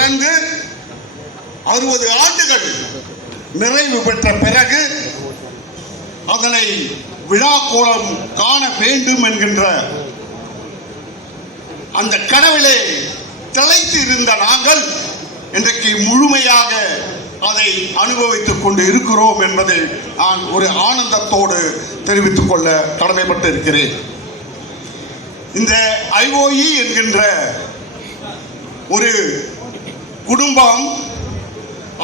பிறந்து 60 ஆண்டுகள் நிறைவு பெற்ற பிறகு அதனை விழா கோலம் காண வேண்டும் என்கின்ற அந்த கனவிலே திளைத்து இருந்த நாங்கள் இன்றைக்கு முழுமையாக அதை அனுபவித்துக் கொண்டு இருக்கிறோம் என்பதை நான் ஒரு ஆனந்தத்தோடு தெரிவித்துக் கொள்ள கடமைப்பட்டு இருக்கிறேன். இந்த IOE என்கின்ற ஒரு குடும்பம்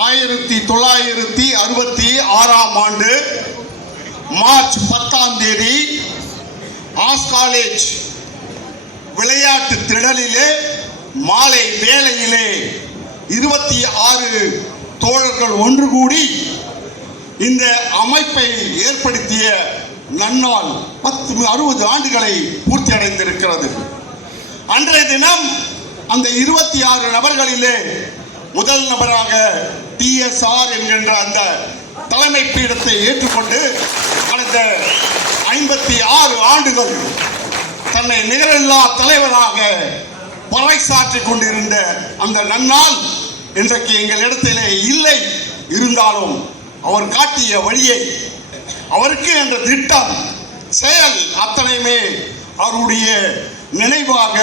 1966ஆம் ஆண்டு மார்ச் 10ஆம் தேதி ஆர்ட்ஸ் காலேஜ் விளையாட்டு திடலிலே மாலை வேளையிலே 26 தோழர்கள் ஒன்று கூடி இந்த அமைப்பை ஏற்படுத்திய நன்னாள் 60 ஆண்டுகளை பூர்த்தி அடைந்திருக்கிறது. அன்றைய தினம் அந்த 26 நபர்களிலே முதல் நபராக TSR என்கின்ற அந்த தலைமை பீடத்தை ஏற்றுக்கொண்டு கடந்த 56 ஆண்டுகள் தன்னை நிகரில்லா தலைவராக பறைசாற்றிக் கொண்டிருந்த அந்த நன்னாள் இன்றைக்கு எங்கள் இடத்திலே இல்லை. இருந்தாலும் அவர் காட்டிய வழியை, அவருக்கு என்ற திட்டம், செயல் அத்தனையுமே அவருடைய நினைவாக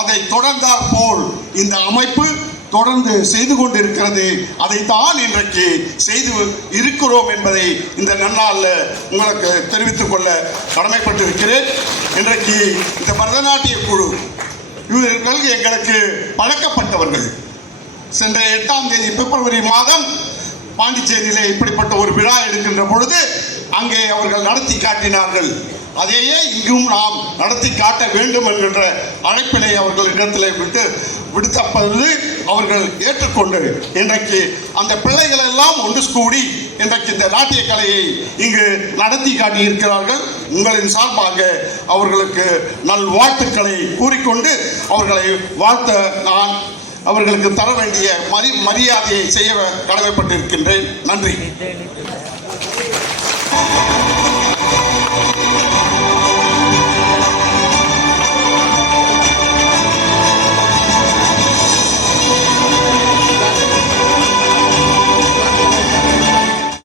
அதை தொடர்ந்தார் போல் இந்த அமைப்பு தொடர்ந்து செய்து கொண்டிருக்கிறது. அதைத்தான் இன்றைக்கு செய்து இருக்கிறோம் என்பதை இந்த நன்னாளில் உங்களுக்கு தெரிவித்துக் கொள்ள கடமைப்பட்டிருக்கிறேன். இன்றைக்கு இந்த பரதநாட்டிய குழு இவர்கள் எங்களுக்கு பழக்கப்பட்டவர்கள். சென்ற 8ஆம் தேதி பிப்ரவரி மாதம் பாண்டிச்சேரியிலே இப்படிப்பட்ட ஒரு விழா எடுக்கின்ற பொழுது அங்கே அவர்கள் நடத்தி காட்டினார்கள். அதையே இங்கும் நாம் நடத்தி காட்ட வேண்டும் என்கின்ற அழைப்பினை அவர்கள் இடத்திலே விடுத்தப்பது அவர்கள் ஏற்றுக்கொண்டு இன்றைக்கு அந்த பிள்ளைகள் எல்லாம் ஒன்று கூடி இன்றைக்கு இந்த நாட்டிய கலையை இங்கு நடத்தி காட்டியிருக்கிறார்கள். உங்களின் சார்பாக அவர்களுக்கு நல்வாழ்த்துக்களை கூறிக்கொண்டு அவர்களை வாழ்த்த நான் அவர்களுக்கு தர வேண்டிய மரியாதையை செய்ய கடமைப்பட்டிருக்கின்றேன். நன்றி.